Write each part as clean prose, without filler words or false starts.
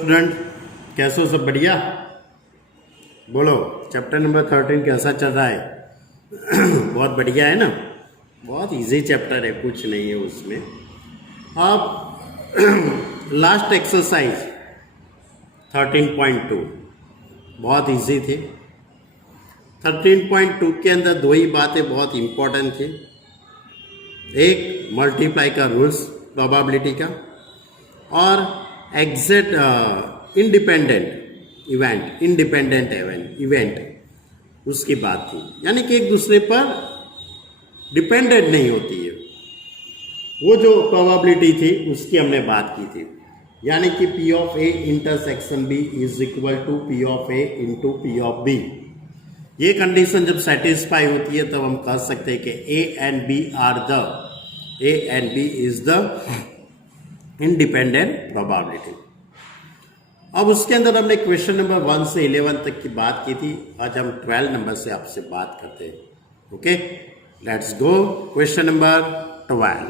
Student कैसे हो? सब बढ़िया? बोलो, चैप्टर नंबर 13 कैसा चल रहा है? बहुत बढ़िया है ना? बहुत इजी चैप्टर है, कुछ नहीं है उसमें। अब लास्ट एक्सरसाइज 13.2 बहुत इजी थी। 13.2 के अंदर दो ही बातें बहुत इंपॉर्टेंट थी। एक मल्टीप्लाई का रूल्स प्रोबेबिलिटी का, और एग्जैक्ट इंडिपेंडेंट इवेंट उसकी बात थी, यानी कि एक दूसरे पर डिपेंडेंट नहीं होती है। वो जो प्रोबेबिलिटी थी उसकी हमने बात की थी, यानी कि P of A intersection B is equal to P of A into P of B। ये कंडीशन जब सेटिस्फाई होती है तब हम कह सकते हैं कि A and B is the independent probability. अब उसके अंदर हमने क्वेश्चन नंबर 1 से 11 तक की बात की थी। आज हम 12 नंबर से आपसे बात करते हैं। Okay, let's go. Question number 12।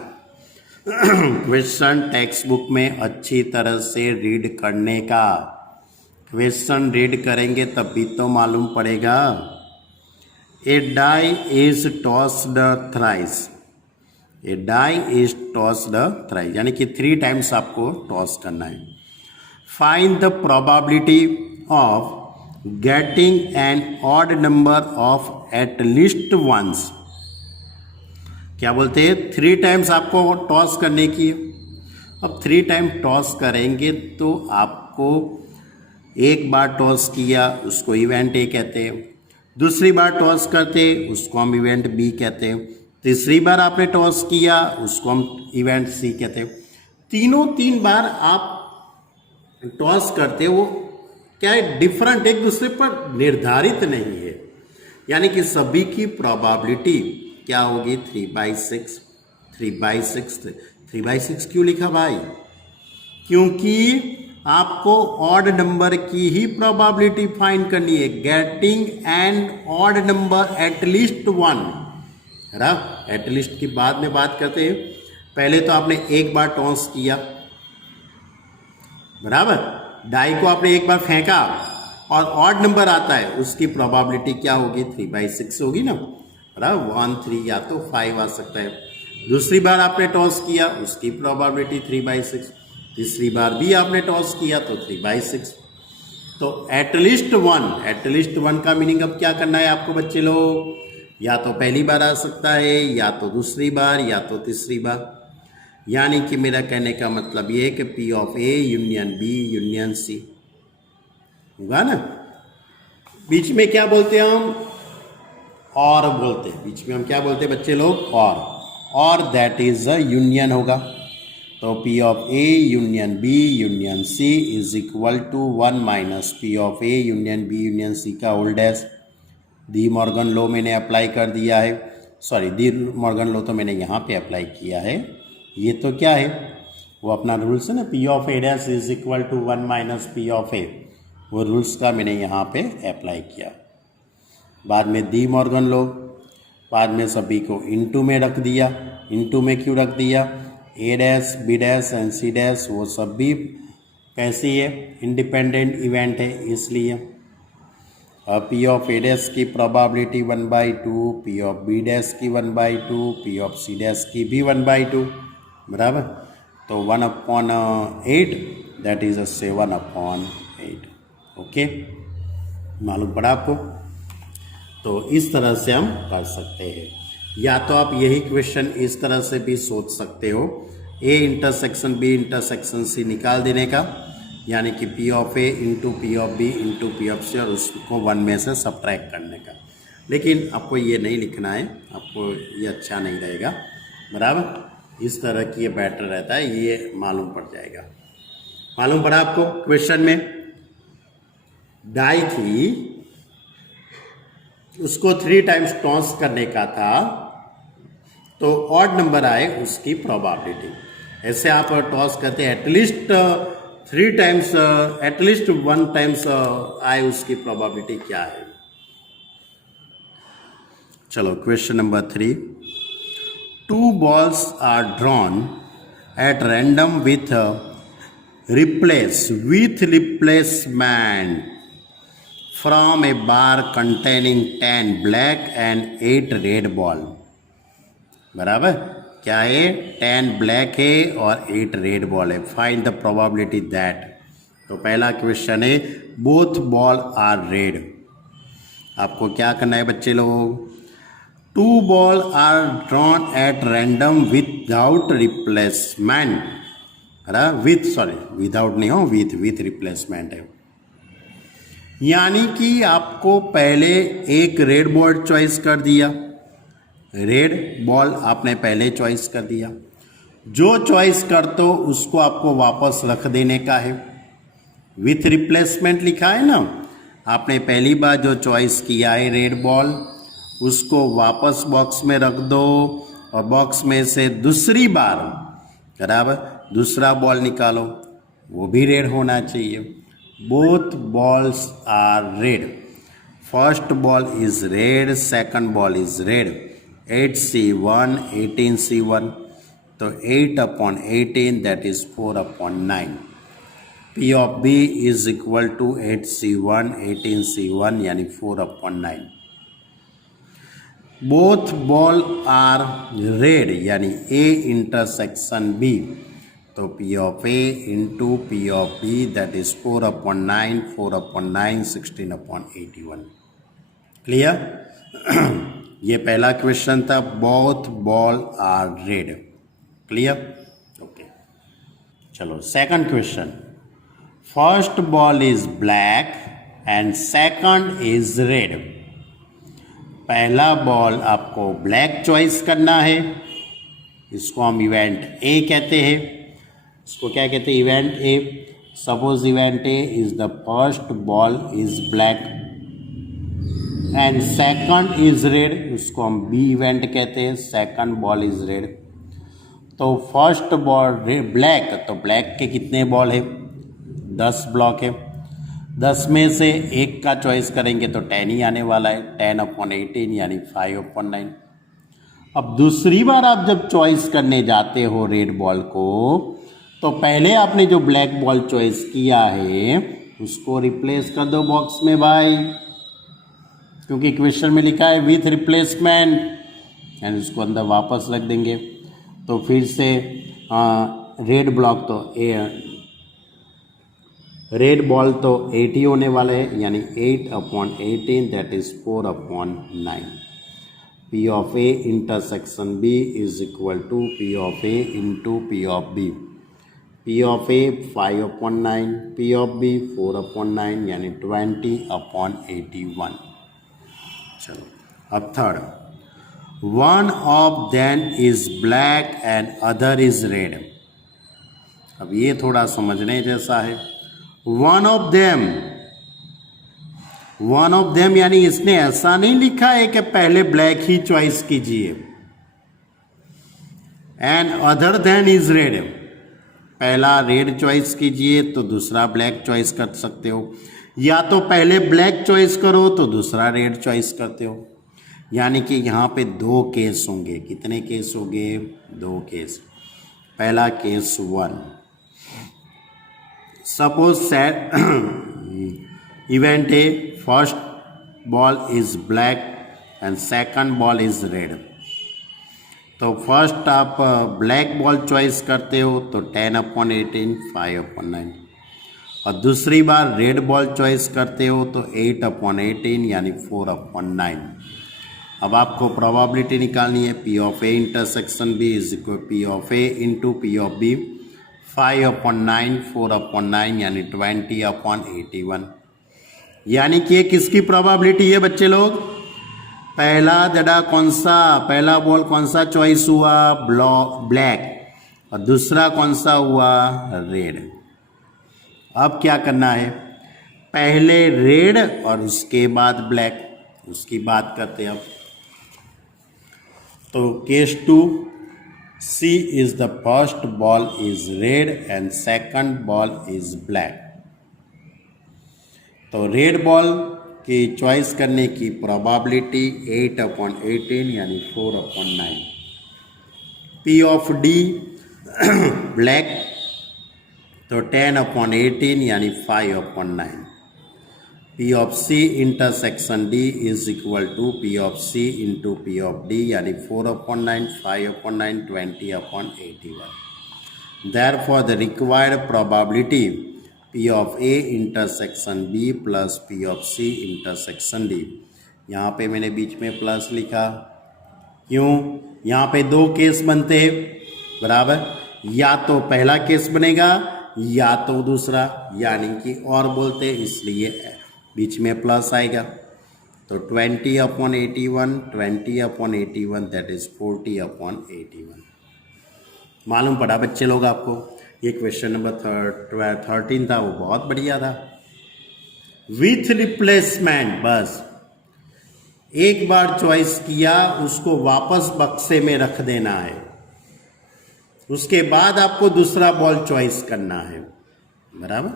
Question text book में अच्छी तरह से रीड करने का। क्वेश्चन रीड करेंगे तब भी तो मालूम पड़ेगा। A die is tossed thrice. A die is tossed thrice, यानी कि 3 टाइम्स आपको टॉस करना है। Find the probability of getting an odd number of at least once. क्या बोलते हैं? 3 टाइम्स आपको टॉस करने की। अब 3 टाइम टॉस करेंगे तो आपको एक बार टॉस किया उसको इवेंट ए कहते हैं, दूसरी बार टॉस करते उसको हम इवेंट बी कहते हैं, तीसरी बार आपने टॉस किया उसको हम इवेंट सी कहते हैं। तीनों 3 बार आप टॉस करते वो क्या है? डिफरेंट, एक दूसरे पर निर्धारित नहीं है, यानी कि सभी की प्रोबेबिलिटी क्या होगी? 3/6। 3/6 क्यों लिखा भाई? क्योंकि आपको ऑड नंबर की ही प्रोबेबिलिटी फाइंड करनी है। Getting an odd number at least one. At least की बाद में बात करते हैं। पहले तो आपने एक बार टॉस किया, बराबर, डाई को आपने एक बार फेंका और ऑड नंबर आता है, उसकी प्रोबेबिलिटी क्या होगी? 3/6 होगी ना, बराबर। 1 3 या तो 5 आ सकता है। दूसरी बार आपने टॉस किया उसकी प्रोबेबिलिटी 3/6। तीसरी बार भी आपने टॉस किया तो 3/6। तो एटलीस्ट वन का मीनिंग अब क्या करना है आपको बच्चे लोग? या तो पहली बार आ सकता है, या तो दूसरी बार, या तो तीसरी बार। यानी कि मेरा कहने का मतलब ये है कि P of A union B union C होगा ना। बीच में क्या बोलते हैं हम? और बोलते हैं। बीच में हम क्या बोलते हैं बच्चे लोग? और दैट इज अ यूनियन होगा। तो P of A union B union C is equal to 1 minus P of A union B union C का whole dash. De Morgan law मैंने अप्लाई कर दिया है, डी मॉर्गन लॉ तो मैंने यहाँ पे अप्लाई किया है। ये तो क्या है? वो अपना रूल्स है ना, P of A dash is equal to 1 minus P of A। वो रूल्स का मैंने यहाँ पे अप्लाई किया। बाद में डी मॉर्गन लॉ, बाद में सभी को इनटू में रख दिया। इनटू में क्यों रख दिया? A dash B dash and C dash वो सब भी कैसी है? इंडिपेंडेंट इवेंट है, इसलिए P ऑफ A डैश की probability 1/2, P of B dash की 1/2, P ऑफ C डैश की भी 1/2, बराबर। तो 1/8 दैट इज 7/8। ओके, मालूम पड़ा आपको? तो इस तरह से हम कर सकते हैं। या तो आप यही क्वेश्चन इस तरह से भी सोच सकते हो, A intersection B intersection C निकाल देने का, यानी कि P of A into P of B into P of C, और उसको 1 में से सब्ट्रैक्ट करने का। लेकिन आपको ये नहीं लिखना है, आपको ये अच्छा नहीं रहेगा, बराबर। इस तरह की ये बेटर रहता है, ये मालूम पड़ जाएगा। मालूम पड़ा आपको? क्वेश्चन में डाई थी, उसको 3 टाइम्स टॉस करने का था, तो ऑड नंबर आए उसकी प्रोबेबिलिटी। ऐसे आप टॉस करते हैं एटलीस्ट 3 टाइम्स, एटलीस्ट 1 टाइम्स आए, उसकी प्रोबेबिलिटी क्या है? चलो question number 3। 2 balls are drawn at random with replace with replacement from A bar containing 10 black and 8 red ball. बराबर, क्या है, 10 ब्लैक है और 8 रेड बॉल है। Find the probability that. तो पहला क्वेश्चन है बोथ बॉल आर रेड। आपको क्या करना है बच्चे लोग, 2 ball are drawn at random without replacement, without नहीं हो, विथ रिप्लेसमेंट है। यानी कि आपको पहले एक रेड बॉल चॉइस कर दिया, रेड बॉल आपने पहले चॉइस कर दिया, जो चॉइस कर तो उसको आपको वापस रख देने का है। विथ रिप्लेसमेंट लिखा है ना, आपने पहली बार जो चॉइस किया है रेड बॉल, उसको वापस बॉक्स में रख दो और बॉक्स में से दूसरी बार बराबर दूसरा बॉल निकालो, वो भी रेड होना चाहिए। Both balls are red, first ball is red, second ball is red. 8C1 18C1, तो 8/18 that is 4/9। P of B is equal to 8C1 18C1 यानी 4/9। बोथ बॉल आर रेड यानी A इंटरसेक्शन B, तो P of A into P of B that is 4/9, 4/9 16/81। Clear? ये पहला question था, बोथ ball are रेड। Clear? Okay, चलो second question. First ball is black and second is red. पहला ball आपको ब्लैक चॉइस करना है, इसको हम इवेंट ए कहते हैं। इसको क्या कहते हैं, event A. Suppose event A is the first ball is black and second is red, उसको हम बी इवेंट कहते हैं, सेकंड बॉल इज रेड। तो फर्स्ट बॉल ब्लैक, तो ब्लैक के कितने बॉल है, 10 ब्लॉक है। 10 में से एक का चॉइस करेंगे तो 10 ही आने वाला है, 10/18 यानी 5/9। अब दूसरी बार आप जब चॉइस करने जाते हो रेड बॉल को, तो पहले आपने जो ब्लैक बॉल चॉइस किया है उसको रिप्लेस कर दो बॉक्स में भाई, क्योंकि क्वेश्चन में लिखा है विथ रिप्लेसमेंट, एंड उसको अंदर वापस रख देंगे। तो फिर से रेड ब्लॉक तो रेड बॉल तो 8 ही होने वाला है, यानी 8/18 that is 4/9। P of A intersection B is equal to P of A into P of B। P of A 5/9, P of B 4/9 यानी 20/81। चलो अब third, one of them is black and other is red. अब ये थोड़ा समझने जैसा है। One of them यानी इसने ऐसा नहीं लिखा है कि पहले ब्लैक ही चॉइस कीजिए। And other than is red, पहला रेड चॉइस कीजिए तो दूसरा ब्लैक चॉइस कर सकते हो, या तो पहले ब्लैक चॉइस करो तो दूसरा रेड चॉइस करते हो। यानी कि यहाँ पे 2 केस होंगे। कितने केस होंगे, 2 केस। पहला case 1, suppose set event A first ball is black and second ball is red. तो फर्स्ट आप ब्लैक बॉल चॉइस करते हो तो 10/18 5/9, और दूसरी बार रेड बॉल चॉइस करते हो तो 8/18 यानी 4/9। अब आपको प्रोबेबिलिटी निकालनी है। P of A intersection B is equal P of A into P of B, 5/9 4/9 यानी 20/81। यानी कि ये किसकी प्रोबेबिलिटी है बच्चे लोग, पहला जड़ा कौन सा, पहला बॉल कौन सा चॉइस हुआ, ब्लैक, और दूसरा कौन सा हुआ, रेड। अब क्या करना है, पहले रेड और उसके बाद ब्लैक, उसकी बात करते हैं अब। तो case 2, C is the first ball is red and second ball is black। तो रेड बॉल की चॉइस करने की प्रोबेबिलिटी 8/18 यानी 4/9। P of D ब्लैक तो 10/18 यानी 5/9। P of C intersection D is equal to P of C into P of D यानी 4/9, 5/9, 20/81। Therefore, the required probability P of A intersection B plus P of C intersection D। यहाँ पे मैंने बीच में plus लिखा, क्यों? यहाँ पे दो केस बनते हैं, बराबर, या तो पहला केस बनेगा या तो दूसरा, यानी कि और बोलते, इसलिए बीच में प्लस आएगा। तो 20/81, 20/81 दैट इज 40/81। मालूम पड़ा बच्चे लोग आपको? ये क्वेश्चन नंबर 13 था, वो बहुत बढ़िया था। विथ रिप्लेसमेंट, बस एक बार चॉइस किया उसको वापस बक्से में रख देना है, उसके बाद आपको दूसरा बॉल चॉइस करना है, बराबर।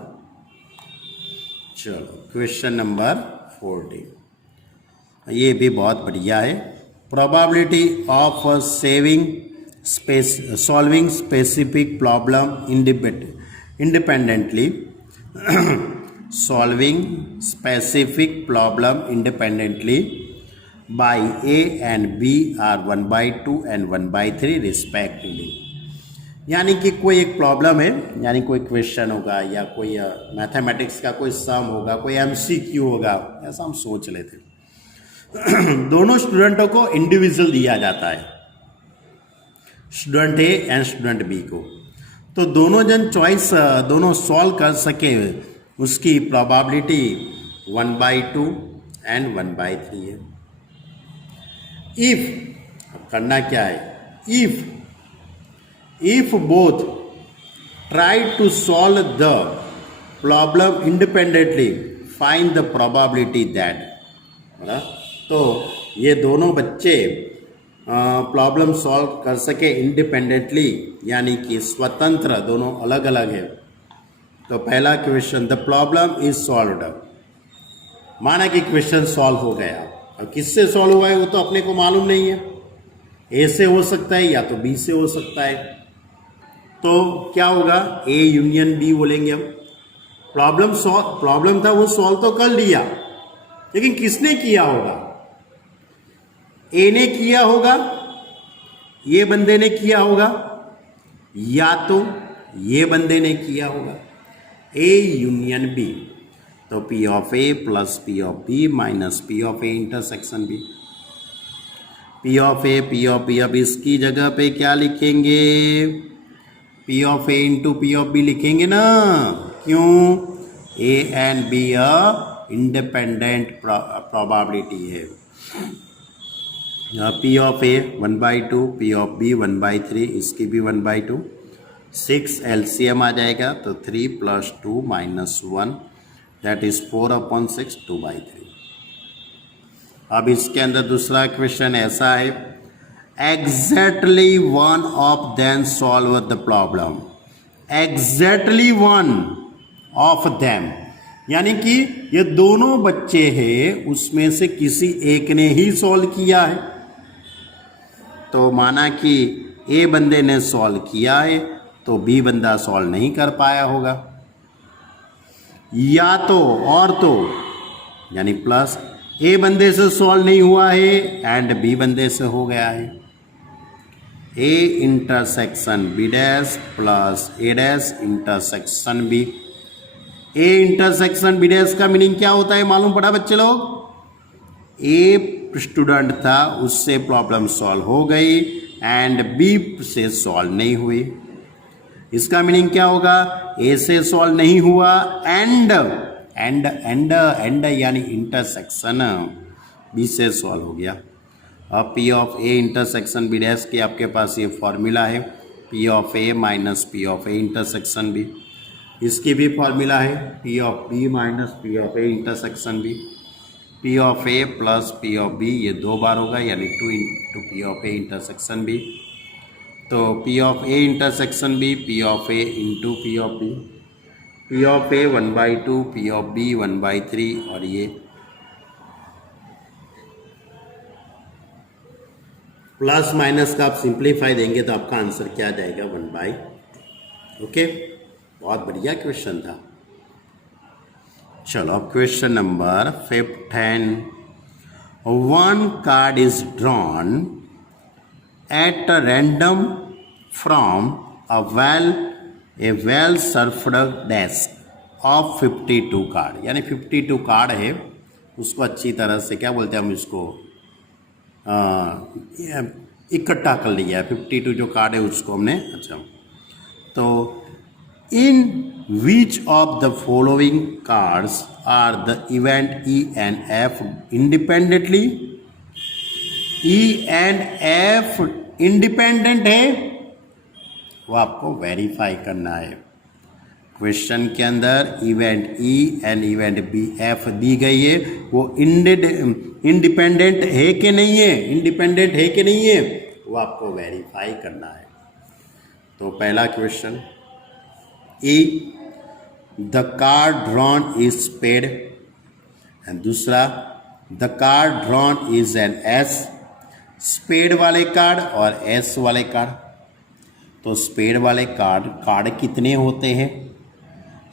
चलो क्वेश्चन नंबर 14, ये भी बहुत बढ़िया है। Probability of solving specific problem independently solving specific problem independently by A and B are 1/2 and 1/3 respectively। यानी कि कोई एक प्रॉब्लम है, यानी कोई क्वेश्चन होगा या कोई मैथमेटिक्स का कोई सम होगा, कोई MCQ होगा, ऐसा हम सोच लेते हैं। दोनों स्टूडेंटों को इंडिविजुअल दिया जाता है, student A and student B को। तो दोनों जन चॉइस दोनों सॉल्व कर सके, उसकी प्रोबेबिलिटी 1/2 एंड 1/3 है। इफ करना क्या है, if both try to solve the problem independently find the probability that. तो ये दोनों बच्चे प्रॉब्लम सॉल्व कर सके इंडिपेंडेंटली, यानी कि स्वतंत्र, दोनों अलग अलग है। तो पहला question, the problem is solved, माना कि क्वेश्चन सॉल्व हो गया। और किससे सॉल्व हुआ है वो तो अपने को मालूम नहीं है, ए से हो सकता है या तो बी से हो सकता है। तो क्या होगा, ए यूनियन बी बोलेंगे हम। प्रॉब्लम था वो सॉल्व तो कर लिया, लेकिन किसने किया होगा? ए ने किया होगा, ये बंदे ने किया होगा, या तो ये बंदे ने किया होगा। ए यूनियन बी, तो P of A plus P of B minus P of A intersection B. P of A, P of B, अब इसकी जगह पे क्या लिखेंगे? P of A into P of B लिखेंगे ना, क्यों? A and B independent probability है। P of A 1/2, P of B 1/3, इसकी भी 1/2। 6 LCM आ जाएगा, तो 3 + 2 - 1 दैट इज 4/6, 2/3। अब इसके अंदर दूसरा क्वेश्चन ऐसा है, exactly one of them solve the problem. Exactly one of them, यानी कि ये दोनों बच्चे हैं, उसमें से किसी एक ने ही सॉल्व किया है। तो माना कि ए बंदे ने सॉल्व किया है, तो बी बंदा सॉल्व नहीं कर पाया होगा, या तो और तो, यानी प्लस ए बंदे से सॉल्व नहीं हुआ है एंड बी बंदे से हो गया है। A intersection B dash plus A dash intersection B. A intersection B dash का मीनिंग क्या होता है, मालूम पड़ा बच्चे लोग? ए स्टूडेंट था, उससे प्रॉब्लम सॉल्व हो गई एंड बी से सॉल्व नहीं हुई। इसका मीनिंग क्या होगा, ए से सॉल्व नहीं हुआ एंड यानी इंटरसेक्शन बी से सॉल्व हो गया। अब P of A intersection B dash के आपके पास ये फॉर्मूला है, P of A minus P of A intersection B. इसकी भी फॉर्मूला है, P of B minus P of A intersection B. P of A plus P of B, ये 2 बार होगा, यानी 2 × P of A intersection B. तो P of A intersection B, P of A into P of B. P of A 1/2, P of B 1/3, और ये plus minus का आप simplify देंगे तो आपका आंसर क्या आ जाएगा, 1/। ओके, बहुत बढ़िया क्वेश्चन था। चलो question number 15। One card is drawn at a random from a well surfed desk of 52 card, यानी 52 कार्ड है, उसको अच्छी तरह से क्या बोलते हैं हम इसको इकट्ठा कर लिया है। 52 जो कार्ड है उसको हमने, अच्छा, तो in which of the following cards are the event E and F independently? E and F independent है, वो आपको वेरीफाई करना है। क्वेश्चन के अंदर event E and event B F दी गई है, वो इंडिपेंडेंट है कि नहीं है, इंडिपेंडेंट है कि नहीं है, वो आपको वेरीफाई करना है। तो पहला question, E the card drawn is spade, and दूसरा the card drawn is an ace, spade वाले कार्ड और एस वाले कार्ड। तो स्पेड वाले कार्ड कितने होते हैं?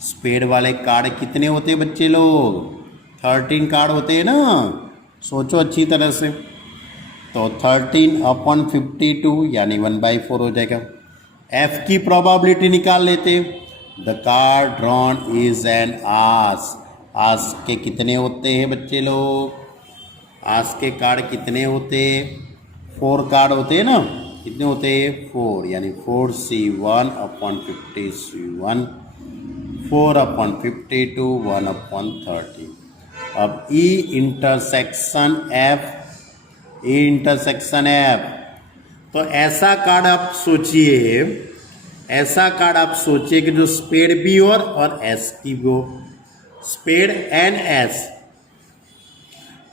स्पेड वाले कार्ड कितने होते हैं बच्चे लोग? 13 कार्ड होते हैं ना, सोचो अच्छी तरह से। तो 13/52 यानी 1/4 हो जाएगा। एफ की प्रोबेबिलिटी निकाल लेते। The card drawn is an ace, ace के कितने होते हैं बच्चे लोग? आस के कार्ड कितने होते हैं? 4 कार्ड होते हैं ना, कितने होते हैं? 4, यानी 4C1/50C1, 4/52, 1/30। अब ई इंटरसेक्शन एफ, ई इंटरसेक्शन एफ, तो ऐसा कार्ड आप सोचिए, ऐसा कार्ड आप सोचिए कि जो स्पेड भी और एस की भी हो, स्पेड एंड एस।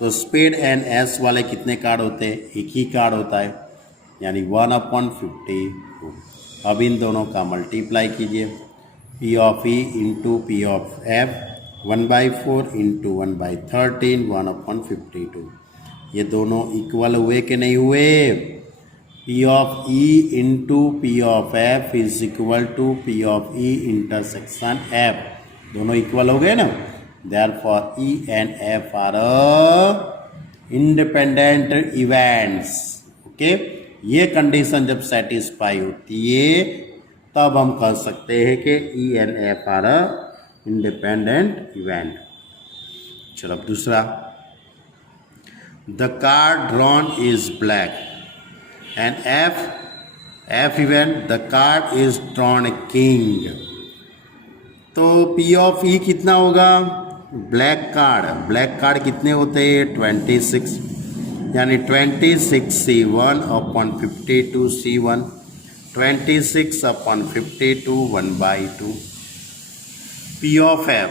तो स्पेड एंड एस वाले कितने कार्ड होते हैं? एक ही कार्ड होता है, यानी 1/52। अब इन दोनों का मल्टीप्लाई कीजिए, P of E into P of F, 1/4 into 1/13, 1/52। ये दोनों इक्वल हुए कि नहीं हुए? P of E into P of F is equal to P of E intersection F, दोनों इक्वल हो गए ना। Therefore E and F are independent events. Okay, ये कंडीशन जब सेटिस्फाई होती है तब हम कह सकते हैं कि E and F are independent event. चलो अब दूसरा, the card drawn is black and F event, the card is drawn a king. तो पी ऑफ ई कितना होगा? ब्लैक कार्ड कितने होते हैं? 26, यानी 26C1/52C1, 26/52, 1/2। P of F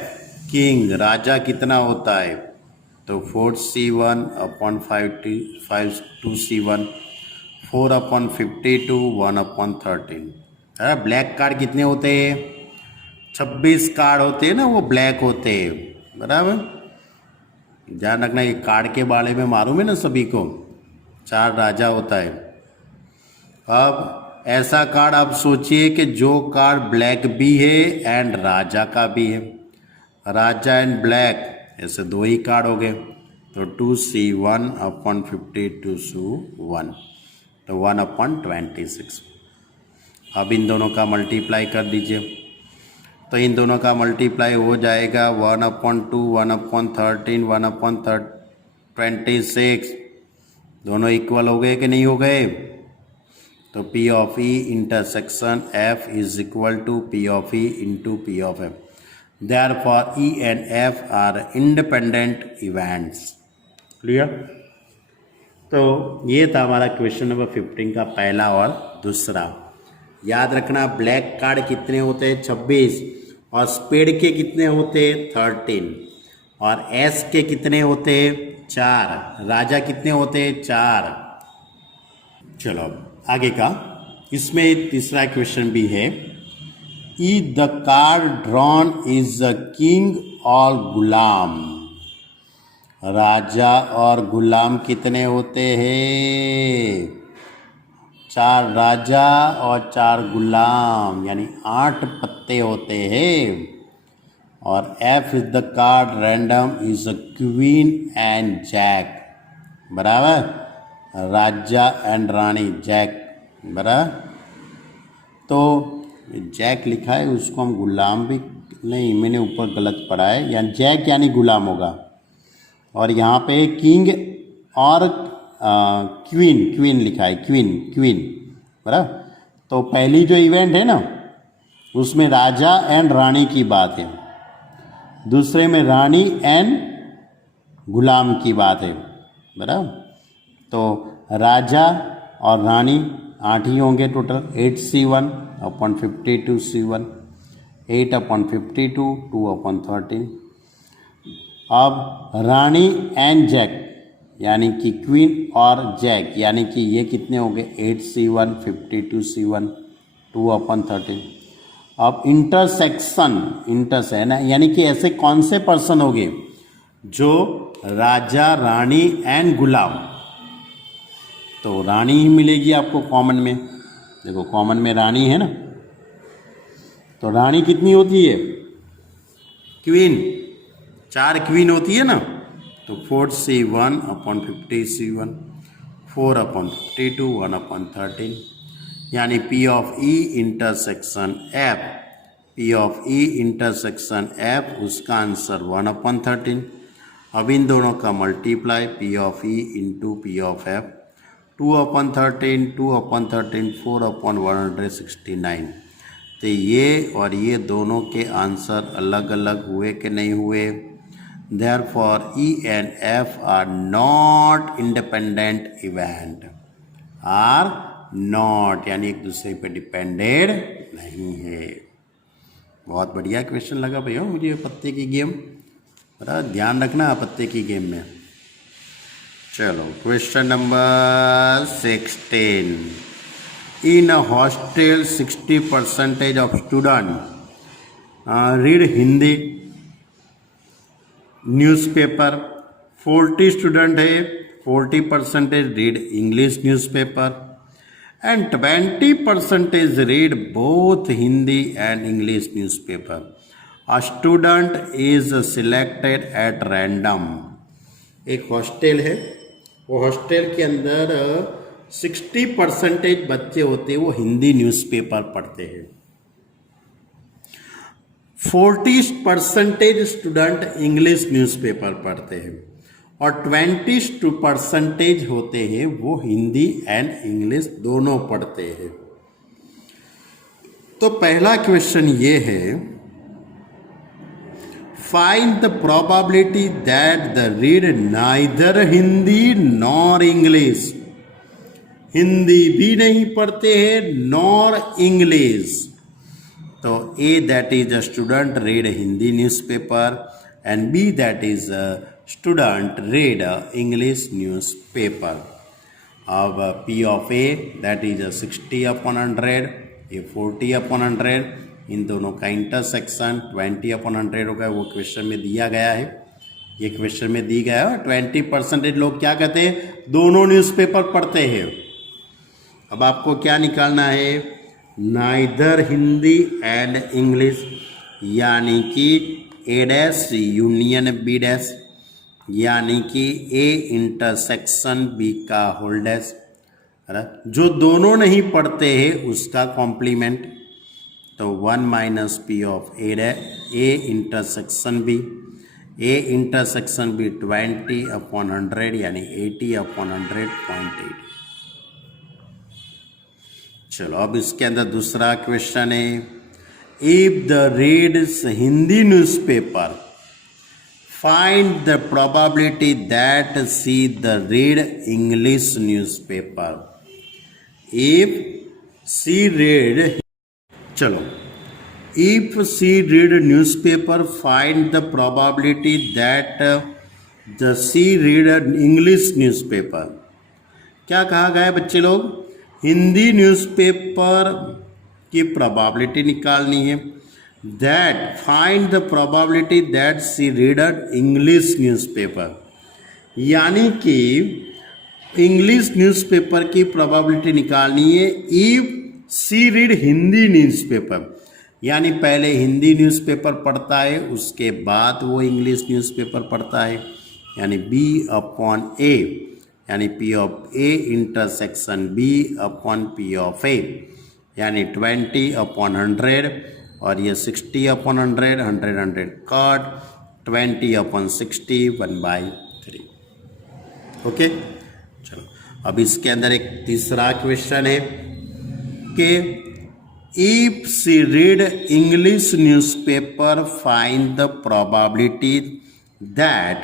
king, राजा कितना होता है? तो 4C1/52C1, 4/52, 1/13। ब्लैक कार्ड कितने होते हैं? 26 कार्ड होते हैं ना, वो ब्लैक होते हैं, बराबर। ध्यान रखना, ये कार्ड के बारे में मालूम है ना सभी को, 4 राजा होता है। अब ऐसा कार्ड आप सोचिए कि जो कार्ड ब्लैक भी है एंड राजा का भी है, राजा एंड ब्लैक, ऐसे 2 ही कार्ड हो गए। तो 2C1/52C1, तो 1/26। अब इन दोनों का मल्टीप्लाई कर दीजिए, तो इन दोनों का मल्टीप्लाई हो जाएगा 1/2, 1/13, 1/26, दोनों इक्वल हो गए कि नहीं हो गए? तो P of E intersection F is equal to P of E into P of F। Therefore E and F are independent events। Clear? तो ये था हमारा क्वेश्चन नंबर 15 का पहला और दूसरा। याद रखना, ब्लैक कार्ड कितने होते हैं? 26, और स्पेड के कितने होते हैं? 13, और एस के कितने होते हैं? 4, राजा कितने होते हैं? 4। चलो आगे का, इसमें तीसरा क्वेश्चन भी है, E the card drawn is a king और गुलाम, राजा और गुलाम कितने होते हैं? 4 राजा और 4 गुलाम, यानी 8 पत्ते होते हैं। और F is the card random is a queen and jack, बराबर, राजा एंड रानी जैक, बराबर। तो जैक लिखा है, उसको हम गुलाम भी नहीं, मैंने ऊपर गलत पढ़ा है, यानी जैक यानी गुलाम होगा। और यहाँ पे किंग और क्वीन, क्वीन लिखा है, क्वीन क्वीन, बराबर। तो पहली जो इवेंट है ना उसमें राजा एंड रानी की बात है, दूसरे में रानी एंड गुलाम की बात है, बराबर। तो राजा और रानी 8 ही होंगे total, 8c1 upon 52c1, 8 upon 52, 2 upon 13। अब रानी एंड जैक यानी कि क्वीन और जैक, यानी कि ये कितने हो गए, 8c1, 52c1, 2 अपॉन 13। अब इंटरसेक्शन, इंटरस है ना, यानी कि ऐसे कौन से पर्सन हो गए जो राजा रानी एंड गुलाम, तो रानी ही मिलेगी आपको कॉमन में। देखो कॉमन में रानी है ना, तो रानी कितनी होती है, क्वीन, 4 क्वीन होती है ना, तो 4c1 upon 50c1, 4 upon 52, 1 upon 13, यानी P of E intersection F, P of E intersection F, उसका आंसर 1 अपॉन 13। अब इन दोनों का multiply, P of E into P of F, 2 upon 13, 2 upon 13, 4 upon 169। तो ये और ये दोनों के आंसर अलग अलग हुए कि नहीं हुए। Therefore E and F are not independent event, are not, यानी एक दूसरे पे डिपेंडेड नहीं है। बहुत बढ़िया क्वेश्चन लगा भैया मुझे पत्ते की गेम, बड़ा ध्यान रखना पत्ते की गेम में। चलो question number 16। In a hostel 60% of student read Hindi newspaper, 40 student है, 40% read English newspaper, and 20% read both Hindi and English newspaper. A student is selected at random. एक हॉस्टल है, वो हॉस्टल के अंदर 60% बच्चे होते हैं वो हिंदी न्यूज़पेपर पढ़ते हैं, 40% स्टूडेंट इंग्लिश न्यूज़पेपर पढ़ते हैं, और 20% होते हैं वो हिंदी एंड इंग्लिश दोनों पढ़ते हैं। तो पहला क्वेश्चन ये है, find the probability that the read neither Hindi nor English, Hindi भी नहीं पढ़ते हैं नॉर इंग्लिश। तो A that is a student read Hindi newspaper and B that is a student read English newspaper. अब P of A that is a 60 upon 100, A 40 upon 100, इन दोनों का intersection 20 upon 100 होगा, वो क्वेश्चन में दिया गया है, ये क्वेश्चन में दी गया है। 20% लोग क्या कहते हैं, दोनों न्यूज़पेपर पढ़ते हैं। अब आपको क्या निकालना है, नाइदर हिंदी एंड इंग्लिश, यानी कि A dash union B dash, यानी कि A इंटरसेक्शन B का होल डैश, जो दोनों नहीं पढ़ते हैं उसका कॉम्प्लीमेंट। तो 1 minus P of A intersection B, A intersection B 20 upon 100 यानी 80 अपॉन 100.8। चलो अब इसके अंदर दूसरा क्वेश्चन है, if the reads Hindi newspaper find the probability that she the read English newspaper. If C read, चलो if C read newspaper find the probability that the she read English newspaper. क्या कहा गया है बच्चे लोग, हिंदी न्यूज़पेपर की probability निकालनी है, that find the probability that C read English newspaper, यानी कि इंग्लिश न्यूज़पेपर की प्रोबेबिलिटी निकालनी है if C read Hindi newspaper, यानी पहले हिंदी न्यूज़पेपर पढ़ता है उसके बाद वो इंग्लिश न्यूज़पेपर पढ़ता है, यानी B अपॉन A, यानी P of A intersection B upon P of A, यानी 20 अपॉन 100 और ये 60 अपॉन 100, 100 कट, 20 अपॉन 60 1/3। ओके, चलो अब इसके अंदर एक तीसरा क्वेश्चन है कि if C read English newspaper find the probability that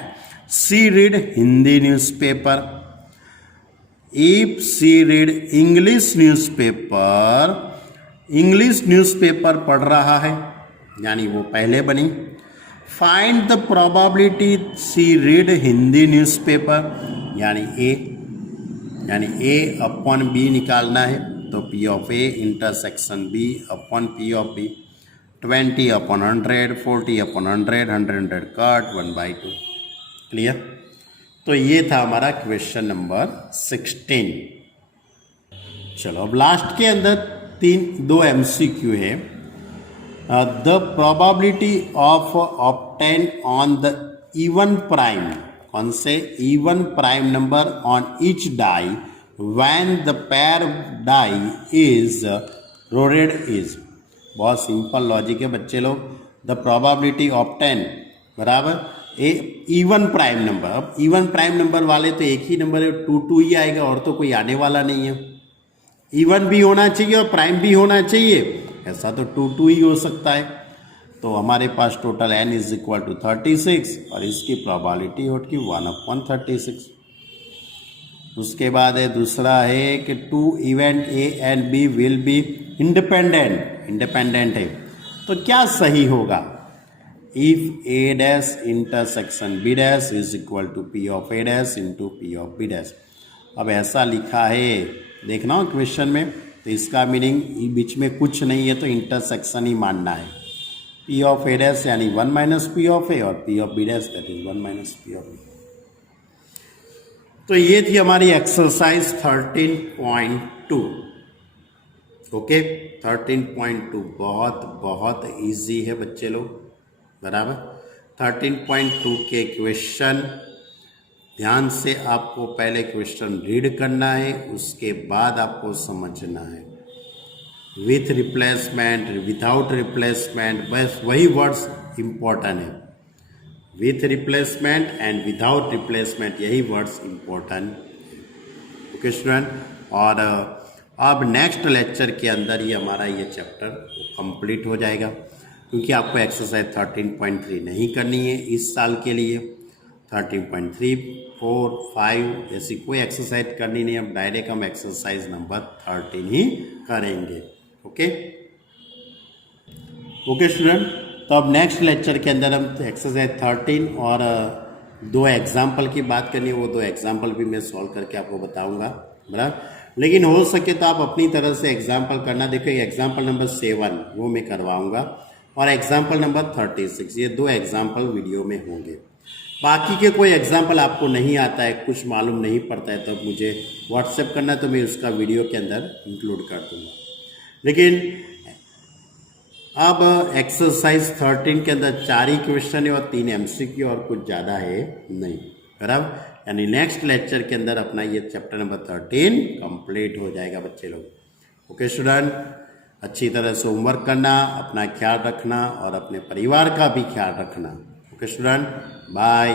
C read Hindi newspaper. If C read English newspaper पढ़ रहा है, यानी वो पहले बनी। Find the probability C read Hindi newspaper, यानी ए अपॉन बी निकालना है, तो P of A intersection B upon P of B, 20 upon 100, 40 upon 100, 100 cut, 1/2। Clear? तो ये था हमारा क्वेश्चन नंबर 16। चलो अब लास्ट के अंदर 2 MCQ है। The probability of obtain on the even prime, कौन से even prime number on each die when the pair die is rotated is. बहुत सिंपल लॉजिक है बच्चे लोग। द प्रोबेबिलिटी ऑफ 10 बराबर इवन प्राइम नंबर। अब इवन प्राइम नंबर वाले तो एक ही नंबर है, 2 ही आएगा और तो कोई आने वाला नहीं है। इवन भी होना चाहिए और प्राइम भी होना चाहिए, ऐसा तो 2 ही हो सकता है। तो हमारे पास total n is equal to 36 और इसकी प्रोबेबिलिटी होगी 1/36। उसके बाद है दूसरा है कि 2 event A and B will be independent है, तो क्या सही होगा? If A dash intersection B dash is equal to P of A dash into P of B dash. अब ऐसा लिखा है, देखना हो क्वेश्चन में, तो इसका मीनिंग बीच में कुछ नहीं है तो इंटरसेक्शन ही मानना है। P ऑफ A डैश यानी 1 माइनस P ऑफ A और P of B dash that is 1 minus P of B। तो ये थी हमारी एक्सरसाइज 13.2। ओके, 13.2 बहुत इजी है बच्चे लोग, बराबर। 13.2 के क्वेश्चन ध्यान से आपको पहले क्वेश्चन रीड करना है, उसके बाद आपको समझना है। विथ रिप्लेसमेंट, विदाउट रिप्लेसमेंट, बस वही वर्ड्स इंपॉर्टेंट है। With replacement and without replacement, यही वर्ड्स इंपॉर्टेंट। ओके स्टूडेंट, और अब नेक्स्ट लेक्चर के अंदर ही हमारा ये चैप्टर कंप्लीट हो जाएगा, क्योंकि आपको एक्सरसाइज 13.3 नहीं करनी है इस साल के लिए। 13.3, 4, 5 ऐसी कोई एक्सरसाइज करनी नहीं, अब डायरेक्ट हम एक्सरसाइज नंबर 13 ही करेंगे। ओके स्टूडेंट, तो अब नेक्स्ट लेक्चर के अंदर हम एक्सरसाइज 13 और 2 एग्जाम्पल की बात करनी है। वो 2 एग्जाम्पल भी मैं सॉल्व करके आपको बताऊंगा, बराबर। लेकिन हो सके तो आप अपनी तरफ से एग्जाम्पल करना। देखो एग्जाम्पल नंबर 7 वो मैं करवाऊंगा और एग्जाम्पल नंबर 36, ये 2 एग्जाम्पल वीडियो में होंगे। बाकी के कोई एग्जाम्पल आपको नहीं आता है, कुछ मालूम नहीं पड़ता है, तो मुझे व्हाट्सएप करना, तो मैं उसका वीडियो के अंदर इंक्लूड कर दूंगा। लेकिन अब एक्सरसाइज 13 के अंदर 4 ही क्वेश्चन है और 3 MCQ और कुछ ज़्यादा है नहीं, बराबर। यानी नेक्स्ट लेक्चर के अंदर अपना ये चैप्टर नंबर 13 कंप्लीट हो जाएगा बच्चे लोग। ओके स्टूडेंट, अच्छी तरह से होमवर्क करना, अपना ख्याल रखना और अपने परिवार का भी ख्याल रखना। Okay student, bye.